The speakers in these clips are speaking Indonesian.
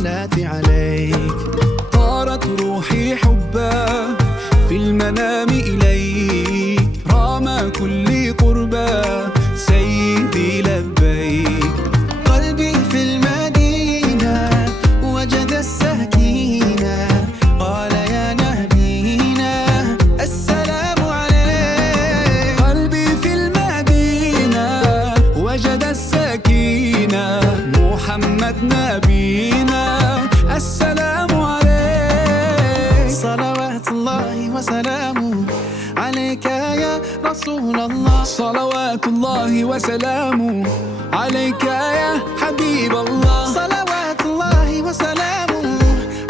الصلاة عليك. طارت روحي حبا في المنام إليك، رام كل قربا سيدي لبيك. قلبي في المدينة وجد السكينة، قال يا نبينا السلام عليك. قلبي في المدينة وجد السكينة، محمد نبينا السلام عليك. صلوات الله وسلامه عليك يا رسول الله. صلوات الله وسلامه عليك يا حبيب الله. صلوات الله وسلامه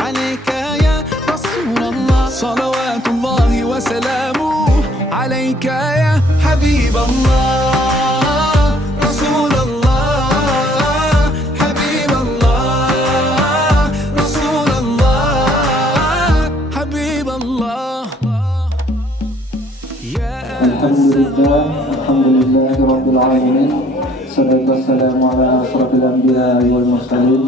عليك يا رسول الله. صلوات الله وسلامه عليك يا حبيب الله. رسول الله حبيب الله، رسول الله حبيب الله. الحمد لله رب العالمين، والصلاة والسلام على أشرف الأنبياء والمرسلين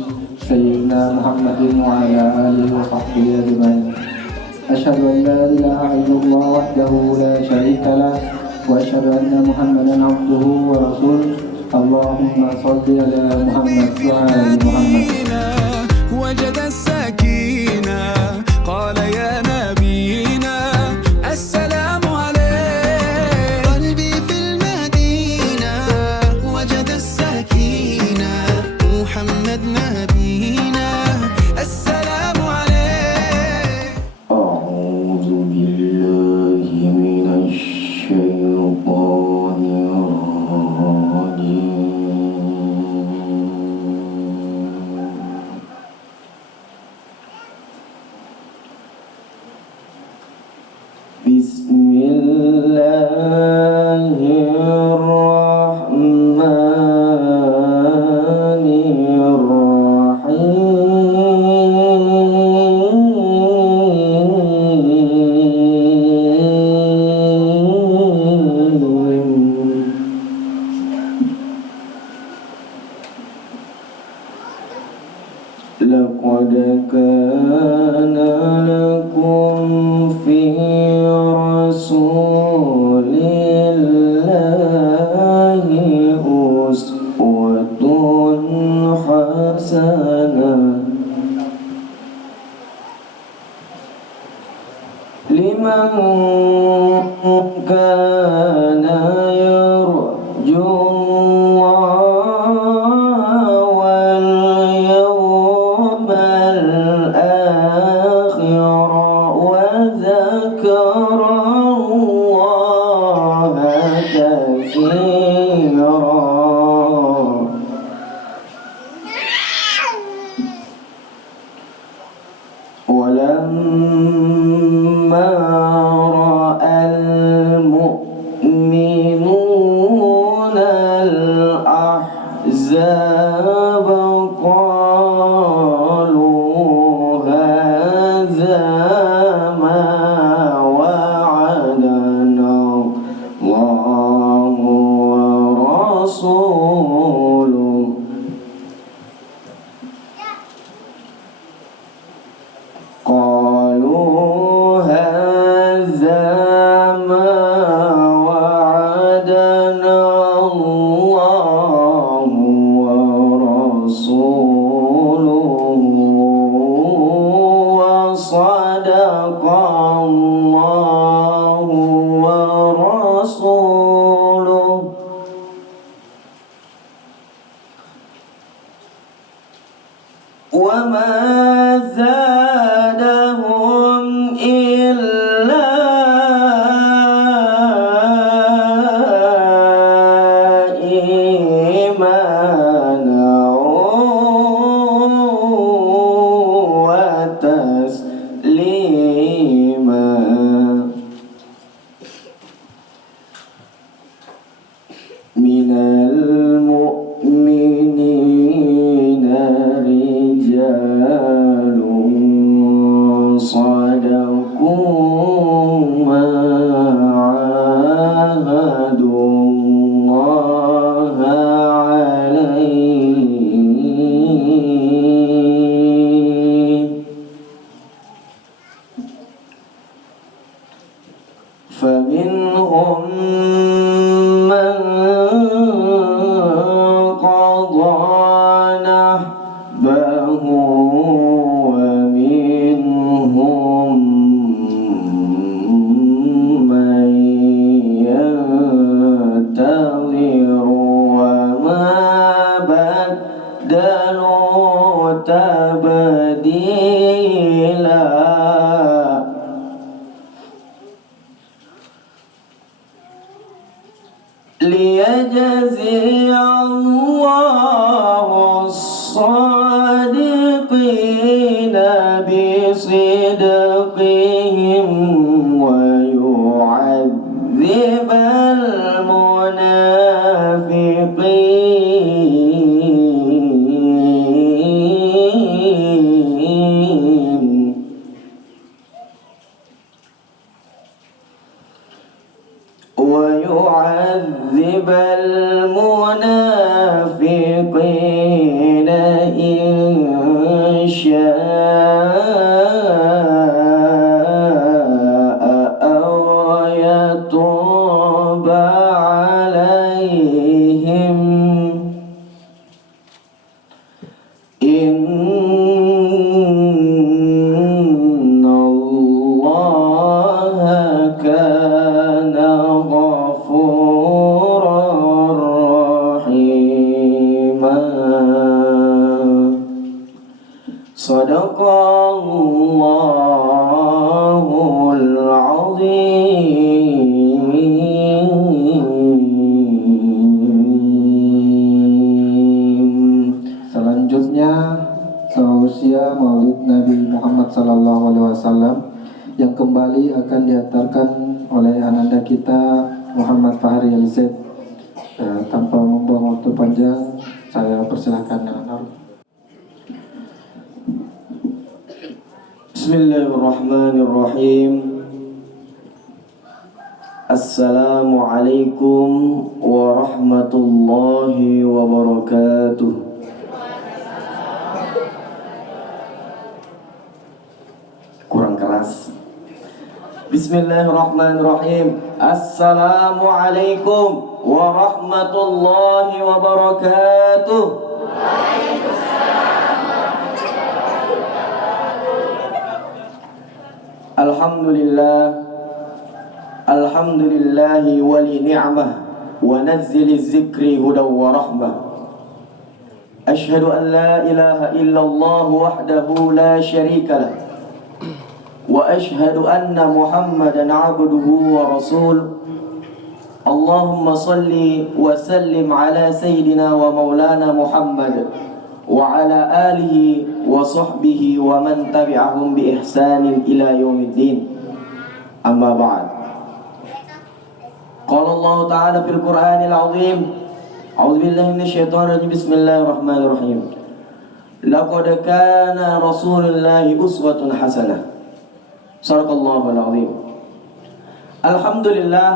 سيدنا محمد وعلى آله وصحبه أجمعين. أشهد أن لا إله إلا الله وحده لا شريك له، وأشهد أن محمدا عبده ورسوله. اللهم صل على محمد وعلى آل محمد. وجد السكينة قال يا نبينا السلام عليك. قلبي في المدينة وجد السكينة، محمد نبينا السلام عليك. أعوذ بالله من الشيطان الرجيم. بسم الله الرحمن الرحيم. لقد كان لكم في رسول الله أسوة حسنة لمن كان يرجو الله واليوم الآخر وذكر الله كثيرا. ولما رأى المؤمنون الأحزاب قالوا هذا ما وعدنا الله ورسوله. قالوا هذا ما وعدنا الله ورسوله وصدق الله ورسوله. وما زادهم إلا إيمانا وتسليما. من المؤمنين رجال بديلا ليجزي الله الصادقين بصدقهم ويعذب المنافقين ويعذب المنافقين إن شاء أو يتوب عليهم إن الله كان غفورا رحيما صدق الله العظيم. Selanjutnya tausiah Maulid Nabi Muhammad SAW yang kembali akan diantarkan oleh ananda kita Muhammad Fahri Alizet. Tanpa membuang waktu panjang, saya persilahkan dengan Bismillahirrahmanirrahim. Assalamualaikum warahmatullahi wabarakatuh. Kurang keras. Bismillahirrahmanirrahim. Assalamualaikum warahmatullahi wabarakatuh. Alhamdulillahi wali ni'mah wa nazzili zikri hudaw wa rahmah. Ashhadu an la ilaha illallah wahdahu la syarika lah wa ashhadu anna Muhammadan abduhu wa rasuluh. Allahumma salli wa sallim ala sayyidina wa maulana Muhammad wa ala alihi wa sahbihi wa man tabi'ahum bi ihsanin ila yaumiddin. Amma ba'd. Qala Allah Ta'ala fil Qur'anil 'azim. A'udzu billahi minasyaitonir rajim. Bismillahirrahmanirrahim. Laqad kana Rasulullahi uswatun hasanah. Sadaqallahul 'azim. Alhamdulillah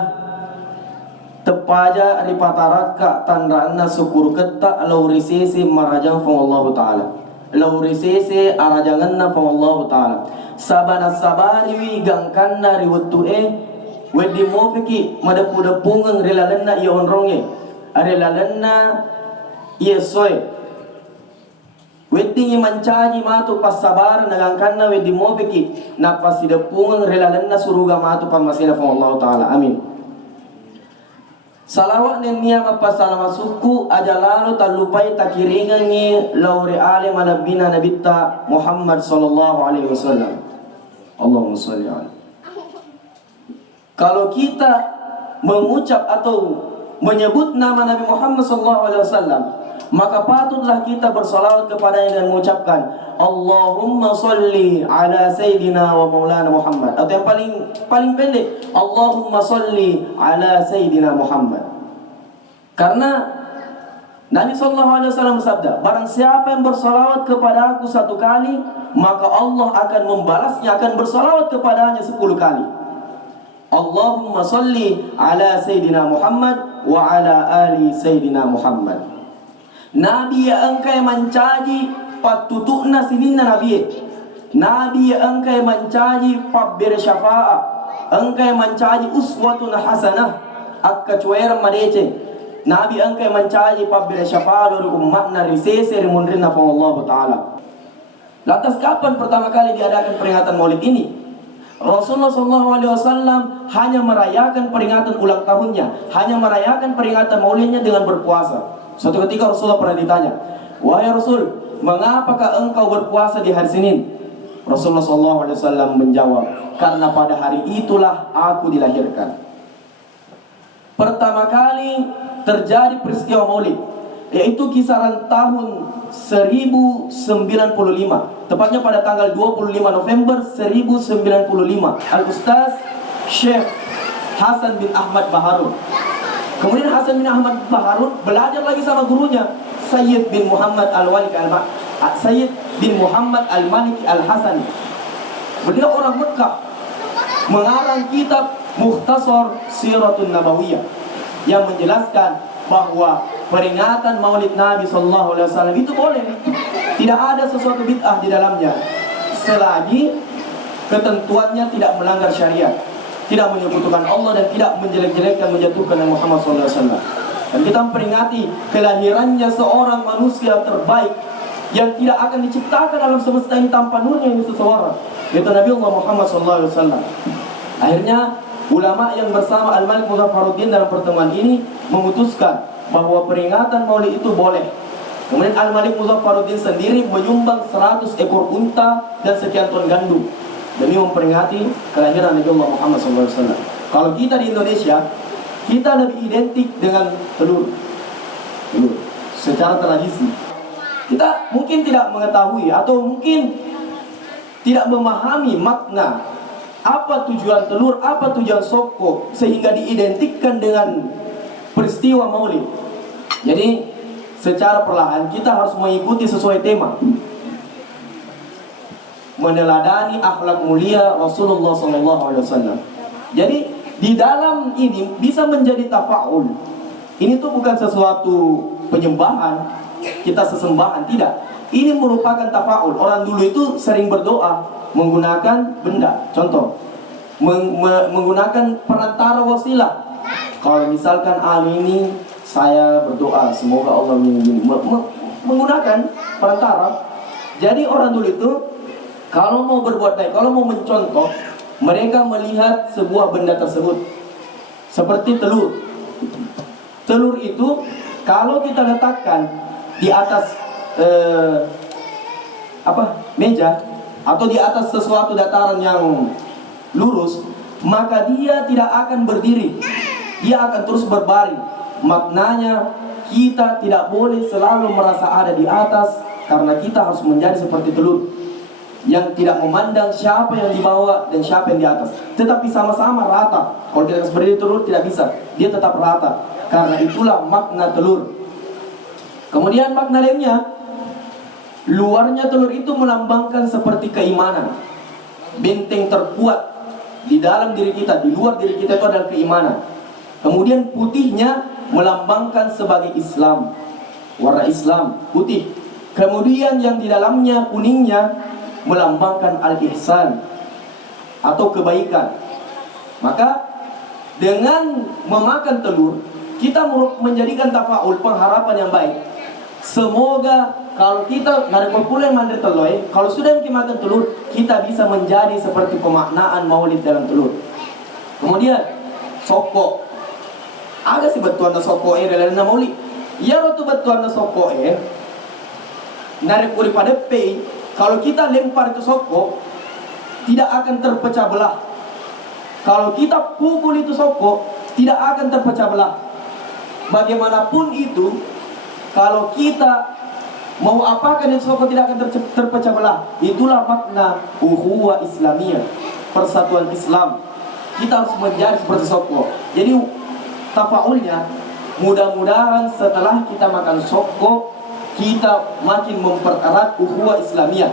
tepaja ripataraka tandrana syukur ketta laurisisi marajang fa Allah Ta'ala. Laurisisi arajanganna fa Allah Ta'ala. Sabana sabari wi gangkanna riwuttue wedi mofiki madapu-dapungang rilalanna iya onronge arilalanna iya soy wedi mancaji matu pas sabar nagangkanna wedi mofiki napasidapungang rilalanna suruga matu pamasina fa Allah Ta'ala. Amin. Salawat niya mapasalamat suku aja lalu talupai takiringangi lauri alim alabina nabitta Muhammad sallallahu alaihi wasallam. Allahumma sholli alaihi. Kalau kita mengucap atau menyebut nama Nabi Muhammad sallallahu alaihi wasallam, maka patutlah kita bersalawat kepadanya dan mengucapkan Allahumma sholli ala sayyidina wa maulana Muhammad. Atau yang paling pendek, Allahumma sholli ala sayyidina Muhammad. Karena Nabi SAW bersabda, barang siapa yang bersalawat kepada aku 1 kali, maka Allah akan membalasnya, akan bersalawat kepadanya 10 kali. Allahumma salli ala Sayyidina Muhammad wa ala ali Sayyidina Muhammad. Nabi angkai mancaji patutukna sinina Nabi. Nabi angkai mancaji pabbir syafa'a, angkai mancaji uswatun hasanah, akka cuera madece. Nabi angkai mancaji pabbir syafa'a dari umatna risese rimunrinna fa Allah Ta'ala. Lantas kapan pertama kali diadakan peringatan Maulid ini? Rasulullah SAW hanya merayakan peringatan ulang tahunnya, hanya merayakan peringatan Maulidnya dengan berpuasa. Suatu ketika Rasulullah pernah ditanya, wahai Rasul, mengapakah engkau berpuasa di hari Senin? Rasulullah SAW menjawab, karena pada hari itulah aku dilahirkan. Pertama kali terjadi peristiwa Maulid, yaitu kisaran tahun 1095, tepatnya pada tanggal 25 November 1095. Al-Ustaz Syekh Hasan bin Ahmad Baharun. Kemudian Hasan bin Ahmad Baharun belajar lagi sama gurunya Sayyid bin Muhammad Sayyid bin Muhammad Al-Maliki Al-Hasani. Beliau orang Mekah, mengarang kitab Mukhtasar Siratun Nabawiyah yang menjelaskan bahwa peringatan Maulid Nabi SAW itu boleh, tidak ada sesuatu bid'ah di dalamnya, selagi ketentuannya tidak melanggar syariat, tidak menyekutukan Allah dan tidak menjelek-jelekkan, menjatuhkan Nabi Muhammad SAW. Dan kita memperingati kelahirannya seorang manusia terbaik yang tidak akan diciptakan dalam semesta ini tanpa nurnya yang seseorang, yaitu Nabi Muhammad SAW. Akhirnya ulama yang bersama Al-Malik Muzaffaruddin dalam pertemuan ini memutuskan bahwa peringatan Maulid itu boleh. Kemudian Al-Malik Muzaffaruddin sendiri menyumbang 100 ekor unta dan sekian ton gandum demi memperingati kelahiran Nabi Muhammad SAW. Kalau kita di Indonesia, kita lebih identik dengan telur secara tradisi. Kita mungkin tidak mengetahui atau mungkin tidak memahami makna apa tujuan telur, apa tujuan soko, sehingga diidentikan dengan peristiwa Maulid. Jadi secara perlahan kita harus mengikuti sesuai tema, meneladani akhlak mulia Rasulullah SAW. Jadi di dalam ini bisa menjadi tafaul. Ini tuh bukan sesuatu penyembahan, kita sesembahan, tidak. Ini merupakan tafaul. Orang dulu itu sering berdoa menggunakan benda. Contoh, menggunakan perantara wasilah. Kalau misalkan hari ini saya berdoa semoga Allah melindungi, menggunakan perantara. Jadi orang dulu itu kalau mau berbuat baik, kalau mau mencontoh, mereka melihat sebuah benda tersebut seperti telur. Telur itu kalau kita letakkan di atas meja atau di atas sesuatu dataran yang lurus, maka dia tidak akan berdiri, dia akan terus berbaring. Maknanya kita tidak boleh selalu merasa ada di atas, karena kita harus menjadi seperti telur yang tidak memandang siapa yang di bawah dan siapa yang di atas, tetapi sama-sama rata. Kalau kita seperti telur tidak bisa, dia tetap rata. Karena itulah makna telur. Kemudian makna lainnya, luarnya telur itu melambangkan seperti keimanan. Benteng terkuat di dalam diri kita, di luar diri kita itu adalah keimanan. Kemudian putihnya melambangkan sebagai Islam, warna Islam putih. Kemudian yang di dalamnya kuningnya melambangkan al-ihsan atau kebaikan. Maka dengan memakan telur, kita menjadikan tafaul, pengharapan yang baik. Semoga kalau kita nggak populer mandir telur, kalau sudah makan telur, kita bisa menjadi seperti pemaknaan Maulid dalam telur. Kemudian soko, ada sih betuan soko dalam Maulid. Ya rotu betuan soko narik kuri pada p. Kalau kita lempar ke soko, tidak akan terpecah belah. Kalau kita pukul itu soko, tidak akan terpecah belah. Bagaimanapun itu, kalau kita mau apakan itu soko tidak akan terpecah belah. Itulah makna ukhuwah Islamiyah, persatuan Islam. Kita harus menjadi seperti soko. Jadi tafaulnya, mudah-mudahan setelah kita makan soko, kita makin mempererat ukhuwah Islamiyah,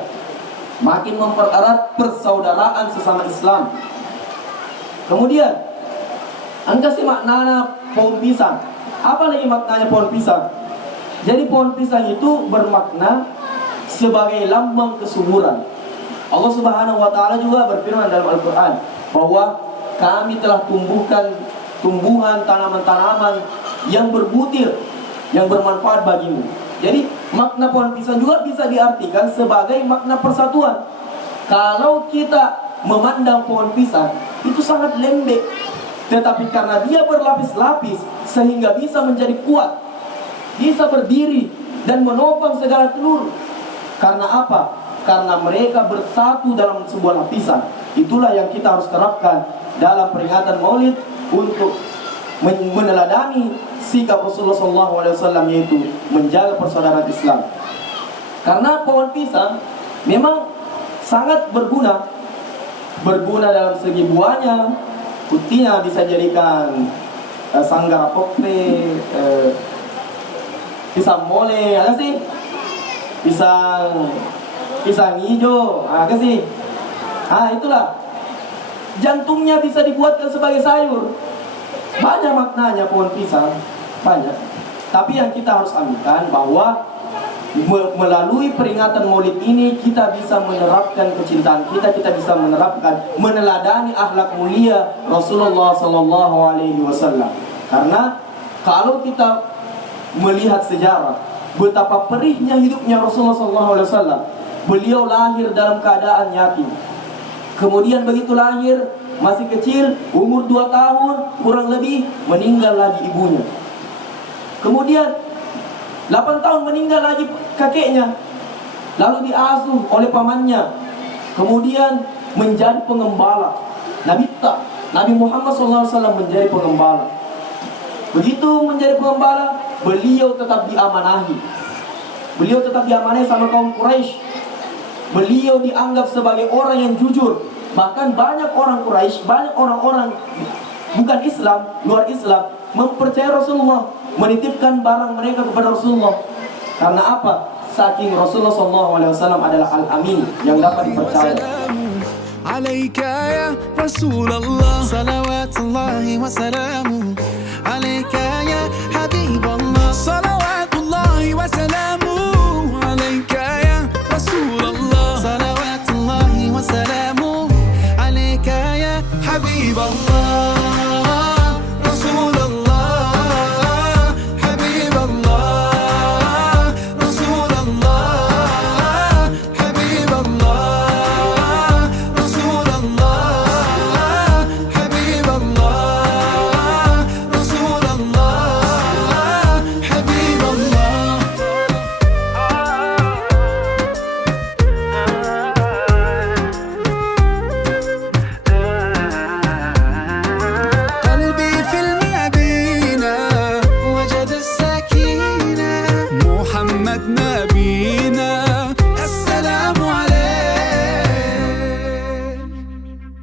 makin mempererat persaudaraan sesama Islam. Kemudian angka si maknanya pohon pisang. Apa lagi maknanya pohon pisang? Jadi pohon pisang itu bermakna sebagai lambang kesuburan. Allah Subhanahu wa taala juga berfirman dalam Al-Qur'an bahwa kami telah tumbuhkan tumbuhan tanaman-tanaman yang berbutir, yang bermanfaat bagimu. Jadi makna pohon pisang juga bisa diartikan sebagai makna persatuan. Kalau kita memandang pohon pisang itu sangat lembek, tetapi karena dia berlapis-lapis sehingga bisa menjadi kuat, bisa berdiri dan menopang segala telur. Karena apa? Karena mereka bersatu dalam sebuah lapisan. Itulah yang kita harus terapkan dalam peringatan Maulid untuk meneladani sikap Rasulullah SAW, yaitu menjaga persaudaraan Islam. Karena pohon pisang memang sangat berguna dalam segi buahnya, putihnya bisa jadikan sanggara pokpe, pisang mole, ada sih, pisang hijau, ada sih. Itulah. Jantungnya bisa dibuatkan sebagai sayur. Banyak maknanya pohon pisang, banyak. Tapi yang kita harus ambilkan bahwa melalui peringatan Maulid ini kita bisa menerapkan kecintaan kita bisa menerapkan, meneladani akhlak mulia Rasulullah SAW. Karena kalau kita melihat sejarah betapa perihnya hidupnya Rasulullah SAW, beliau lahir dalam keadaan yatim. Kemudian begitu lahir, masih kecil, umur 2 tahun kurang lebih, meninggal lagi ibunya. Kemudian 8 tahun meninggal lagi kakeknya. Lalu diasuh oleh pamannya. Kemudian menjadi pengembala. Nabi Muhammad SAW menjadi pengembala. Begitu menjadi pengembala, beliau tetap diamanahi. Beliau tetap diamanahi sama kaum Quraisy. Beliau dianggap sebagai orang yang jujur. Bahkan banyak orang Quraisy, banyak orang-orang bukan Islam, luar Islam, mempercayai Rasulullah, menitipkan barang mereka kepada Rasulullah. Karena apa? Saking Rasulullah SAW adalah Al-Amin, yang dapat dipercaya. عليك يا رسول الله صلوات الله وسلامه عليك يا حبيب الله صلوات الله وسلامه